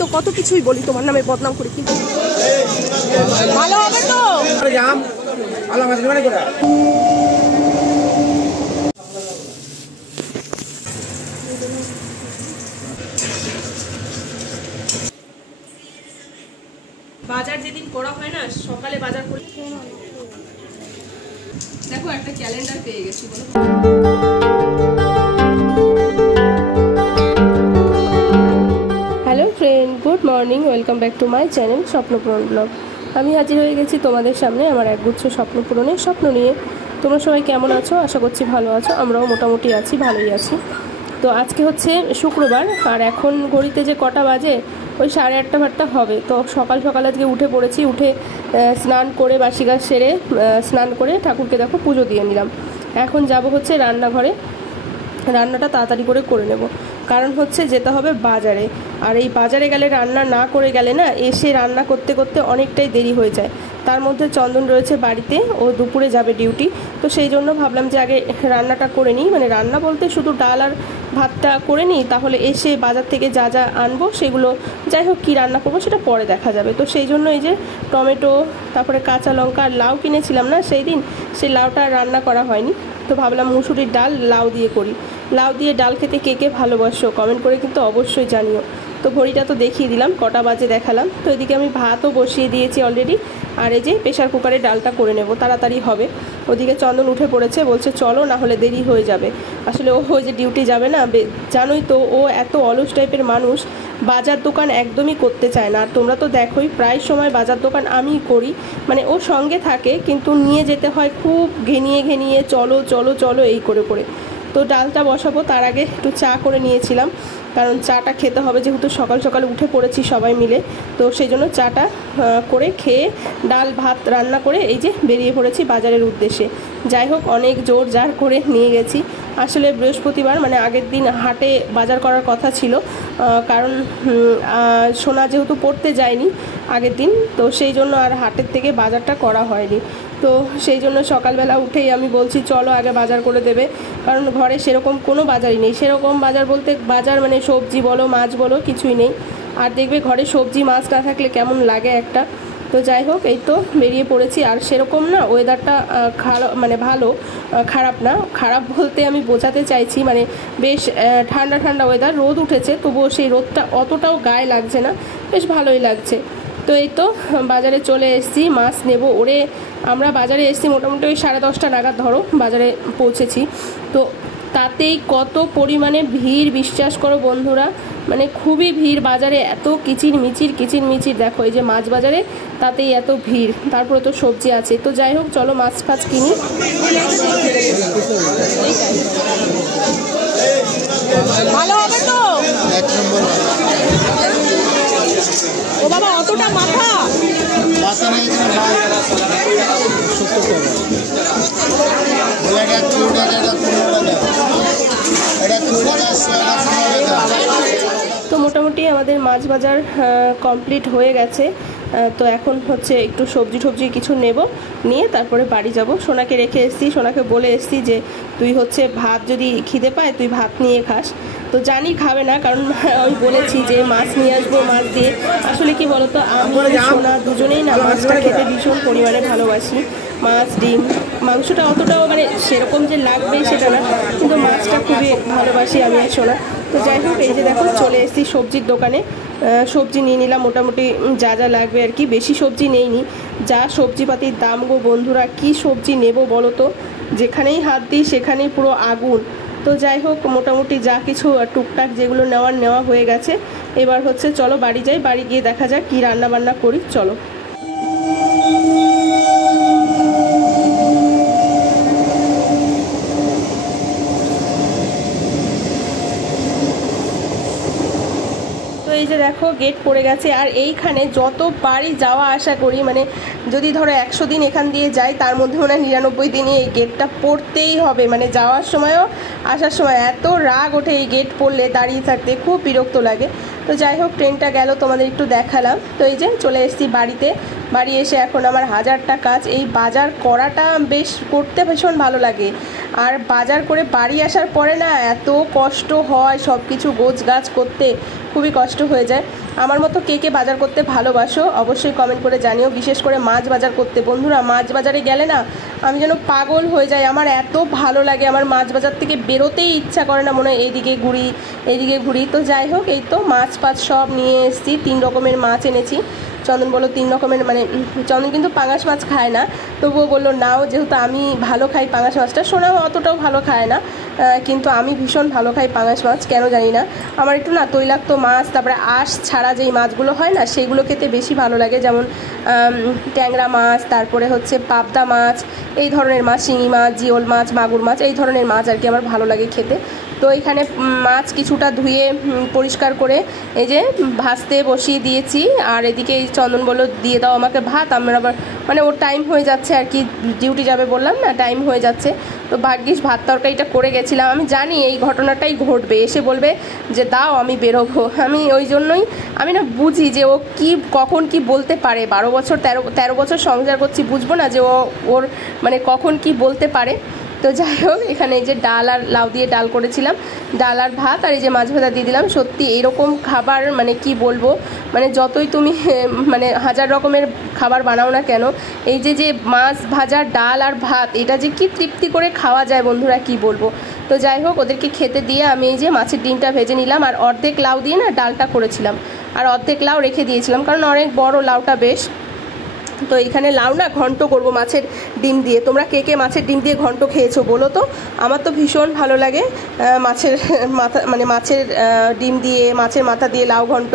তো কত কিছুই বলি, তোমার নামে বদনাম করি, কিন্তু ভালো হবে তো। বাজার যেদিন করা হয় না, সকালে বাজার করি। দেখো একটা ক্যালেন্ডার পেয়ে গেছি। Hello friend, good morning, welcome back to my channel Swapnapuran blog. আমি হাজির হয়ে গেছি তোমাদের সামনে আমার একগুচ্ছ স্বপ্নপূরণের স্বপ্ন নিয়ে। তোমরা সবাই কেমন আছো? আশা করছি ভালো আছো। আমরাও মোটামুটি আছি, ভালোই আছি। তো আজকে হচ্ছে শুক্রবার, আর এখন ঘড়িতে যে কটা বাজে, ওই 8:30 হবে। তো সকাল সকাল আজকে উঠে পড়েছি। উঠে স্নান করে বাসি কাজ সেরে স্নান করে ঠাকুরকে দেখো পুজো দিয়ে নিলাম। এখন যাব হচ্ছে রান্নাঘরে, রান্নাটা তাড়াতাড়ি করে নেব, কারণ হচ্ছে যেতে হবে বাজারে। আর এই বাজারে গেলে রান্না না করে গেলে না, এসে রান্না করতে করতে অনেকটাই দেরি হয়ে যায়। তার মধ্যে চন্দন রয়েছে বাড়িতে, ও দুপুরে যাবে ডিউটি। তো সেই জন্য ভাবলাম যে আগে রান্নাটা করে নিই, মানে রান্না বলতে শুধু ডাল আর ভাতটা করে নিই, তাহলে এসে বাজার থেকে যা যা আনবো সেগুলো, যাই হোক কী রান্না করবো সেটা পরে দেখা যাবে। তো সেই জন্য এই যে টমেটো, তারপরে কাঁচা লঙ্কা আর লাউ কিনেছিলাম না সেই দিন, সেই লাউটা রান্না করা হয়নি। তো ভাবলাম মুসুরির ডাল লাউ দিয়ে করি। লাউ দিয়ে ডাল খেতে কে কে ভালোবাসো কমেন্ট করে কিন্তু অবশ্যই জানিও। তো ঘড়িটা তো দেখিয়ে দিলাম, কটা বাজে দেখালাম। তো এদিকে আমি ভাতও বসিয়ে দিয়েছি অলরেডি, আর এই যে প্রেশার কুকারে ডালটা করে নেব, তাড়াতাড়ি হবে। ওদিকে চন্দন উঠে পড়েছে, বলছে চলো, না হলে দেরি হয়ে যাবে। আসলে ও যে ডিউটি যাবে না, জানোই তো ও এত অলস টাইপের মানুষ, বাজার দোকান একদমই করতে চায় না। আর তোমরা তো দেখোই প্রায় সময় বাজার দোকান আমিই করি, মানে ও সঙ্গে থাকে কিন্তু নিয়ে যেতে হয় খুব ঘেনিয়ে ঘেনিয়ে, চলো চলো চলো এই করে করে। তো ডালটা বসাবো, তার আগে একটু চা করে নিয়েছিলাম, কারণ চাটা খেতে হবে, যেহেতু সকাল সকাল উঠে পড়েছি সবাই মিলে। তো সেই জন্য চাটা করে খেয়ে ডাল ভাত রান্না করে এই যে বেরিয়ে পড়েছি বাজারের উদ্দেশ্যে। যাই হোক, অনেক জোর জার করে নিয়ে গেছি। আসলে বৃহস্পতিবার, মানে আগের দিন হাটে বাজার করার কথা ছিল, কারণ সোনা যেহেতু পড়তে যায়নি আগের দিন, তো সেই জন্য আর হাটের থেকে বাজারটা করা হয়নি। তো সেই জন্য সকালবেলা উঠেই আমি বলছি চলো আগে বাজার করে দেবে, কারণ ঘরে সেরকম কোনো বাজারই নেই। সেরকম বাজার বলতে বাজার মানে সবজি বলো মাছ বলো কিছুই নেই। আর দেখবে ঘরে সবজি মাছ না থাকলে কেমন লাগে একটা। তো যাই হোক, এই তো বেরিয়ে পড়েছি। আর সেরকম না ওয়েদারটা মানে ভালো, খারাপ না। খারাপ বলতে আমি বোঝাতে চাইছি, মানে বেশ ঠান্ডা ঠান্ডা ওয়েদার, রোদ উঠেছে তবুও সেই রোদটা অতটাও গায়ে লাগছে না, বেশ ভালোই লাগছে। তো এই তো বাজারে চলে এসেছি, মাছ নেব। ওরে আমরা বাজারে এসেছি মোটামুটি ওই 10:30 নাগাদ ধরো বাজারে পৌঁছেছি। তো তাতেই কত পরিমাণে ভিড়, বিশ্বাস করো বন্ধুরা, মানে খুবই ভিড় বাজারে, এত কিচির মিচির। দেখো এই যে মাছ বাজারে, তাতেই এত ভিড়, তারপরে তো সবজি আছে। তো যাই হোক চলো মাছ ফাছ কিনি। ভালো হবে তো? ও বাবা, অতটা মাথা তো মোটামুটি আমাদের মাছ বাজার কমপ্লিট হয়ে গেছে। তো এখন হচ্ছে একটু সবজি টবজি কিছু নেব, নিয়ে তারপরে বাড়ি যাব। সোনাকে রেখে এসেছি, সোনাকে বলে এসেছি যে তুই হচ্ছে ভাত যদি খিদে পায় তুই ভাত নিয়ে খাস। তো জানি খাবে না, কারণ আমি বলেছি যে মাছ নিয়ে আসবো, মাছ দিয়ে। আসলে কি বলতো, আমি সোনা দুজনেই না মাছটা খেতে ভীষণ পরিমাণে ভালোবাসি। মাছ ডিম মাংসটা অতটাও মানে সেরকম যে লাগবে সেটা না, কিন্তু মাছটা খুবই ভালোবাসি আমি আর সোনা। তো যাই হোক, এই যে দেখো চলে এসেছি সবজির দোকানে, সবজি নিয়ে নিলাম মোটামুটি যা যা লাগবে আর কি। বেশি সবজি নেইনি, যা সবজিপাতির দাম গো বন্ধুরা, কি সবজি নেব বলো তো, যেখানেই হাত দিই সেখানেই পুরো আগুন। তো যাই হোক, মোটামুটি যা কিছু টুকটাক যেগুলো নেওয়া হয়ে গেছে। এবার হচ্ছে চলো বাড়ি যাই, বাড়ি গিয়ে দেখা যাক কী রান্না বান্না করি, চলো। এই যে দেখো গেট পড়ে গেছে। আর এইখানে যতবারই যাওয়া আসা করি, মানে যদি ধরো 100 দিন এখান দিয়ে যাই, তার মধ্যে মনে হয় 99 দিনই এই গেটটা পড়তেই হবে। মানে যাওয়ার সময়ও আসার সময় এত রাগ ওঠে এই গেট পড়লে, দাঁড়িয়ে থাকতে খুব বিরক্ত লাগে। তো যাই হোক, ট্রেনটা গেল তোমাদের একটু দেখালাম। তো এই যে চলে এসেছি বাড়িতে। বাড়ি এসে এখন আমার হাজারটা কাজ। এই বাজার করাটা বেশ করতে ভীষণ ভালো লাগে। আর বাজার করে বাড়ি আসার পরে না এত কষ্ট হয়, সব কিছু গোছগাছ করতে খুবই কষ্ট হয়ে যায়। আমার মতো কে কে বাজার করতে ভালোবাসো অবশ্যই কমেন্ট করে জানিও। বিশেষ করে মাছ বাজার করতে বন্ধুরা, মাছ বাজারে গেলে না আমি যেন পাগল হয়ে যাই। আমার এত ভালো লাগে, আমার মাছ বাজার থেকে বেরোতেই ইচ্ছা করে না, মনে হয় এইদিকে ঘুরি। তো যাই হোক, এই তো মাছ ফাছ সব নিয়ে এসেছি। 3 রকমের মাছ এনেছি। চন্দন বললো 3 রকমের, মানে চন্দন কিন্তু পাঙাশ মাছ খায় না, তবুও বললো নাও, যেহেতু আমি ভালো খাই পাঙাশ মাছটা। সোনাও অতটাও ভালো খায় না, কিন্তু আমি ভীষণ ভালো খাই পাঙাশ মাছ, কেন জানি না। আমার একটু না তৈলাক্ত মাছ, তারপরে আঁশ ছাড়া যেই মাছগুলো হয় না সেগুলো খেতে বেশি ভালো লাগে, যেমন ট্যাংরা মাছ, তারপরে হচ্ছে পাবদা মাছ, এই ধরনের মাছ, শিঙি মাছ, জিওল মাছ, মাগুর মাছ, এই ধরনের মাছ আর কি আমার ভালো লাগে খেতে। তো এখানে মাছ কিছুটা ধুয়ে পরিষ্কার করে এই যে ভাজতে বসিয়ে দিয়েছি। আর এদিকে চন্দন বললো দিয়ে দাও আমাকে ভাত, আমার আবার মানে ওর টাইম হয়ে যাচ্ছে আর কি, ডিউটি যাবে বললাম না, টাইম হয়ে যাচ্ছে। তো ভাগ্যিস ভাত তরকারিটা করে গেছিলাম, আমি জানি এই ঘটনাটাই ঘটবে, এসে বলবে যে দাও আমি বেরোবো। আমি ওই জন্যই আমি না বুঝি যে ও কি কখন কি বলতে পারে। 12 বছর 13 বছর সংসার করছি, বুঝবো না যে ওর মানে কখন কি বলতে পারে। তো যাই হোক, এখানে এই যে ডাল আর লাউ দিয়ে ডাল করেছিলাম, ডাল আর ভাত, আর এই যে মাছ ভাজা দিয়ে দিলাম। সত্যি এইরকম খাবার মানে কি বলবো, মানে যতই তুমি মানে 1000 রকমের খাবার বানাও না কেন, এই যে মাছ ভাজা ডাল আর ভাত, এটা যে কি তৃপ্তি করে খাওয়া যায় বন্ধুরা, কি বলবো। তো যাই হোক, ওদেরকে খেতে দিয়ে আমি এই যে মাছের ডিমটা ভেজে নিলাম, আর অর্ধেক লাউ দিয়ে না ডালটা করেছিলাম, আর অর্ধেক লাউ রেখে দিয়েছিলাম, কারণ অনেক বড় লাউটা বেশ। তো এখানে লাউ না ঘন্ট করব মাছের ডিম দিয়ে। তোমরা কে কে মাছের ডিম দিয়ে ঘন্ট খেয়েছো বলো তো? আমার তো ভীষণ ভালো লাগে মাছের মাথা, মানে মাছের ডিম দিয়ে, মাছের মাথা দিয়ে লাউ ঘন্ট।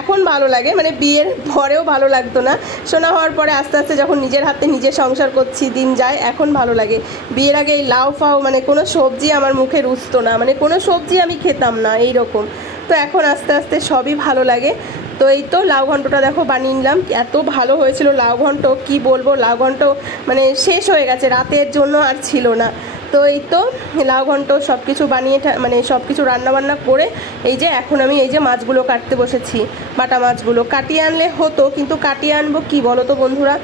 এখন ভালো লাগে, মানে বিয়ের পরেও ভালো লাগতো না, শোনা হওয়ার পরে আস্তে আস্তে যখন নিজের হাতে নিজে সংসার করছি দিন যায়, এখন ভালো লাগে। বিয়ের আগে এই লাউ ফাউ মানে কোনো সবজি আমার মুখে রুচতো না, মানে কোনো সবজি আমি খেতাম না এইরকম। তো এখন আস্তে আস্তে সবই ভালো লাগে। তো এই তো লাউ ঘন্টটা দেখো বানিয়ে নিলাম, এত ভালো হয়েছিল লাউ ঘন্ট, কি বলবো। লাউ ঘন্ট মানে শেষ হয়ে গেছে, রাতের জন্য আর ছিল না। তো এই তো লাউ ঘন্ট সব কিছু বানিয়ে মানে সব কিছু রান্নাবান্না করে এই যে এখন আমি এই যে মাছগুলো কাটতে বসেছি। বাটা মাছগুলো কাটিয়ে আনলে হতো, কিন্তু কাটিয়ে আনবো কি বলো তো বন্ধুরা,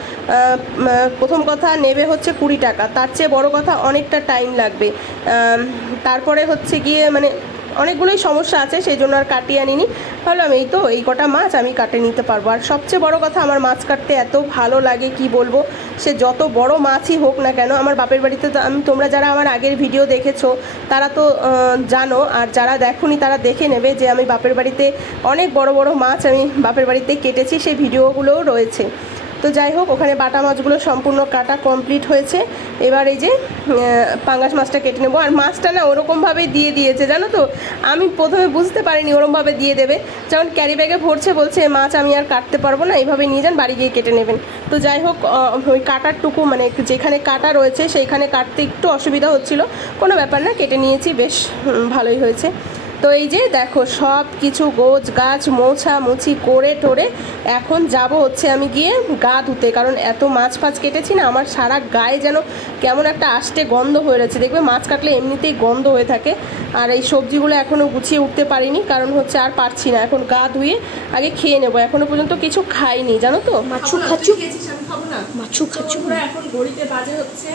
প্রথম কথা নেবে হচ্ছে 20 টাকা, তার চেয়ে বড় কথা অনেকটা টাইম লাগবে। তারপরে হচ্ছে গিয়ে মানে অনেকগুলোই সমস্যা আছে, সেই জন্য আর কাটিয়ে আনিনি। ভাবলাম এই তো এই কটা মাছ আমি কাটে নিতে পারবো। আর সবচেয়ে বড় কথা, আমার মাছ কাটতে এত ভালো লাগে কি বলবো, সে যত বড় মাছই হোক না কেন। আমার বাপের বাড়িতে তো তোমরা যারা আমার আগের ভিডিও দেখেছো তারা তো জানো, আর যারা দেখোনি তারা দেখে নেবে যে আমি বাপের বাড়িতে অনেক বড় বড় মাছ আমি বাপের বাড়িতে কেটেছি, সেই ভিডিওগুলোও রয়েছে। তো যাই হোক, ওখানে বাটা মাছগুলো সম্পূর্ণ কাটা কমপ্লিট হয়েছে। এবার এই যে পাঙ্গাস মাছটা কেটে নেবো। আর মাছটা না ওরকমভাবেই দিয়ে দিয়েছে জানো তো, আমি প্রথমে বুঝতে পারিনি ওরকমভাবে দিয়ে দেবে। যেমন ক্যারি ব্যাগে ভরছে, বলছে মাছ আমি আর কাটতে পারবো না, এইভাবে নিয়ে যান, বাড়ি গিয়ে কেটে নেবেন। তো যাই হোক, ওই কাটারটুকু মানে যেখানে কাটা রয়েছে সেইখানে কাটতে একটু অসুবিধা হচ্ছিল, কোনো ব্যাপার না, কেটে নিয়েছি, বেশ ভালোই হয়েছে। তো এই যে দেখো সব কিছু গোছ গাছ মোছামুছি করে টোরে এখন যাব হচ্ছে আমি গিয়ে গা ধুতে, কারণ এত মাছ ফাছ কেটেছি না, আমার সারা গায়ে যেন কেমন একটা আষ্টে গন্ধ হয়ে রয়েছে। দেখবে মাছ কাটলে এমনিতেই গন্ধ হয়ে থাকে। আর এই সবজিগুলো এখনও গুছিয়ে উঠতে পারিনি, কারণ হচ্ছে আর পারছি না, এখন গা ধুয়ে আগে খেয়ে নেবো। এখনো পর্যন্ত কিছু খাইনি জানো তো, মাছু খাচ্ছু খাবো না, মাছু খাচ্ছু। এখন ঘড়িতে বাজে হচ্ছে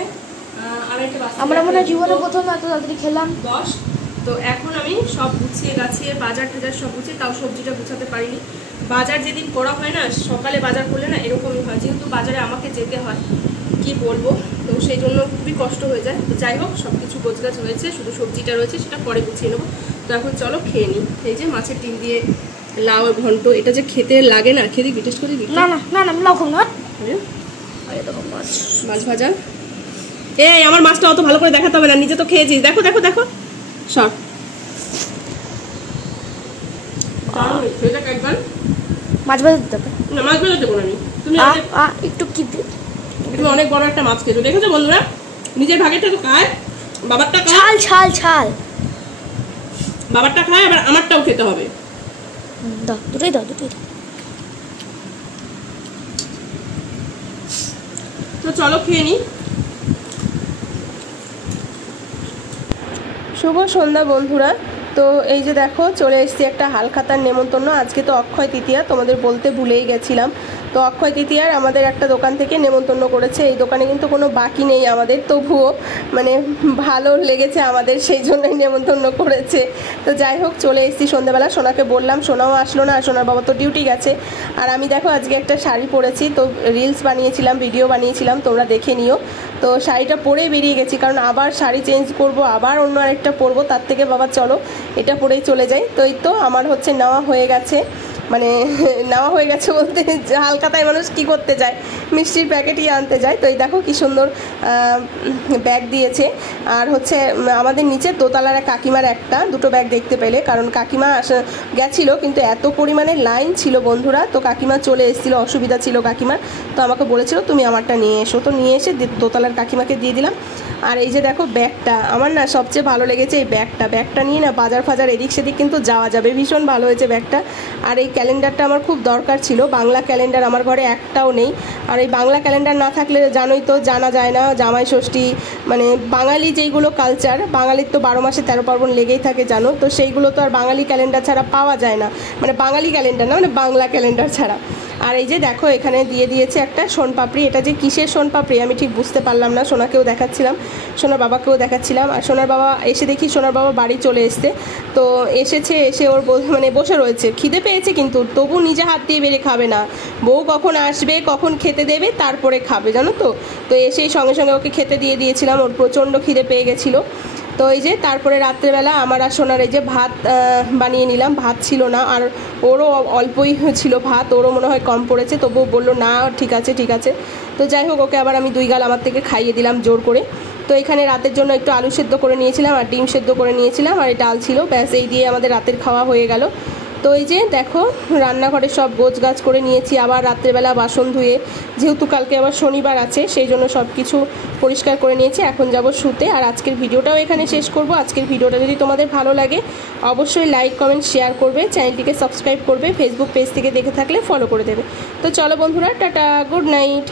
আমরা মনে হয় জীবনে প্রথম এত তাড়াতাড়ি খেলাম 10। তো এখন আমি সব গুছিয়ে গাছিয়ে বাজার টাজার সব গুছিয়ে, তাও সবজিটা গুছাতে পারিনি। বাজার যেদিন করা হয় না, সকালে বাজার করলে না এরকমই হয়, যেহেতু বাজারে আমাকে যেতে হয়, কি বলবো, তো সেই জন্য খুবই কষ্ট হয়ে যায়। তো যাই হোক, সব কিছু গোছগাছ হয়েছে, শুধু সবজিটা রয়েছে, সেটা পরে গুছিয়ে নেবো। তো এখন চলো খেয়ে নিই। এই যে মাছের ডিম দিয়ে লাউ ঘন্ট, এটা যে খেতে লাগে না, খেতে টেস্ট করে দিই। না না না না লাউ খাবো না। মাছ ভাজা, এই আমার মাছটা অত ভালো করে দেখাতে হবে না, নিজে তো খেয়েছিস। দেখো দেখো দেখো সব মাছ ভাজা দিতে হবে না, মাছ ভাজা দেবো না আমি। তুমি একটু কি তুমি অনেক বড় একটা মাছ খেয়েছো, দেখেছো বন্ধুরা, নিজের ভাগেরটা তো খায়, বাবারটা ছাল ছাল ছাল, বাবারটা খায়, আবার আমারটাও খেতে হবে। দাও দুটোই দাও, দুটোই দাও। তো চলো খেয়ে নিই। শুভ সন্ধ্যা বন্ধুরা। তো এই যে দেখো চলে এসেছি একটা হালখাতার নেমন্তন্ন। আজকে তো অক্ষয় তৃতীয়া, তোমাদের বলতে ভুলেই গেছিলাম। তো অক্ষয় তৃতীয়ার আমাদের একটা দোকান থেকে নেমন্তন্ন করেছে। এই দোকানে কিন্তু কোনো বাকি নেই আমাদের, তবুও মানে ভালো লেগেছে আমাদের, সেই জন্যই নেমন্তন্ন করেছে। তো যাই হোক, চলে এসেছি সন্ধ্যাবেলা। সোনাকে বললাম, সোনাও আসলো না, সোনার বাবা তো ডিউটি গেছে। আর আমি দেখো আজকে একটা শাড়ি পরেছি, তো রিলস বানিয়েছিলাম, ভিডিও বানিয়েছিলাম, তোমরা দেখে নিও। তো শাড়িটা পরেই বেরিয়ে গেছি, কারণ আবার শাড়ি চেঞ্জ করব, আবার অন্য আরেকটা পরবো, তার থেকে বাবা চলো এটা পরেই চলে যাই। তো এই তো আমার হচ্ছে নেওয়া হয়ে গেছে, মানে নেওয়া হয়ে গেছে বলতে হালকাতায় মানুষ কি করতে যায়, মিষ্টির প্যাকেটই আনতে যায়। তো এই দেখো কি সুন্দর ব্যাগ দিয়েছে। আর হচ্ছে আমাদের নিচে দোতলার কাকিমার দুটো ব্যাগ দেখতে পেলে, কারণ কাকিমা গেছিলো কিন্তু এত পরিমাণে লাইন ছিল বন্ধুরা, তো কাকিমা চলে এসেছিলো, অসুবিধা ছিল কাকিমার, তো আমাকে বলেছিল তুমি আমারটা নিয়ে এসো। তো নিয়ে এসে দোতলার কাকিমাকে দিয়ে দিলাম। আর এই যে দেখো ব্যাগটা, আমার না সবচেয়ে ভালো লেগেছে এই ব্যাগটা নিয়ে না বাজার ফাজার এদিক সেদিক কিন্তু যাওয়া যাবে, ভীষণ ভালো হয়েছে ব্যাগটা। আর এই ক্যালেন্ডারটা আমার খুব দরকার ছিল, বাংলা ক্যালেন্ডার আমার ঘরে একটাও নেই। আর এই বাংলা ক্যালেন্ডার না থাকলে জানোই তো, জানা যায় না জামাই ষষ্ঠী, মানে বাঙালি যেইগুলো কালচার, বাঙালির তো 12 মাসে 13 পার্বণ লেগেই থাকে জানো, তো সেইগুলো তো আর বাঙালি ক্যালেন্ডার ছাড়া পাওয়া যায় না, মানে বাঙালি ক্যালেন্ডার না, মানে বাংলা ক্যালেন্ডার ছাড়া। আর এই যে দেখো এখানে দিয়ে দিয়েছে একটা সোনপাপড়ি, এটা যে কিসের সোনপাপড়ি আমি ঠিক বুঝতে পারলাম না, সোনাকেও দেখাচ্ছিলাম, সোনার বাবাকেও দেখাচ্ছিলাম। আর সোনার বাবা এসে দেখি সোনার বাবা বাড়ি চলে এসছে, তো এসে ওর মানে বসে রয়েছে, খিদে পেয়েছে কিন্তু তবু নিজে হাত দিয়ে বেড়ে খাবে না, বউ কখন আসবে কখন খেতে দেবে তারপরে খাবে জানো তো। তো এসেই সঙ্গে সঙ্গে ওকে খেতে দিয়ে দিয়েছিলাম, ওর প্রচণ্ড খিদে পেয়ে গেছিলো। তো এই যে তারপরে রাত্রেবেলা আমার আর সোনার এই যে ভাত বানিয়ে নিলাম, ভাত ছিল না, আর ওরও অল্পই ছিল ভাত, ওরও মনে হয় কম পড়েছে, তবুও বললো না ঠিক আছে ঠিক আছে। তো যাই হোক, ওকে আবার আমি 2 গাল আমার থেকে খাইয়ে দিলাম জোর করে। তো এখানে রাতের জন্য একটু আলু সেদ্ধ করে নিয়েছিলাম আর ডিম সেদ্ধ করে নিয়েছিলাম, আর ডাল ছিল, ব্যাস এই দিয়ে আমাদের রাতের খাওয়া হয়ে গেল। তো এই যে দেখো রান্নাঘরে সব গোছগাছ করে নিয়েছি, আবার রাত্রেবেলা বাসন ধুয়ে, যেহেতু কালকে আবার শনিবার আছে সেই জন্য সব কিছু পরিষ্কার করে নিয়েছি। এখন যাব শুতে, আর আজকের ভিডিওটাও এখানে শেষ করব। আজকের ভিডিওটা যদি তোমাদের ভালো লাগে অবশ্যই লাইক কমেন্ট শেয়ার করবে, চ্যানেলটিকে সাবস্ক্রাইব করবে, ফেসবুক পেজ থেকে দেখে থাকলে ফলো করে দেবে। তো চলো বন্ধুরা, টাটা, গুড নাইট।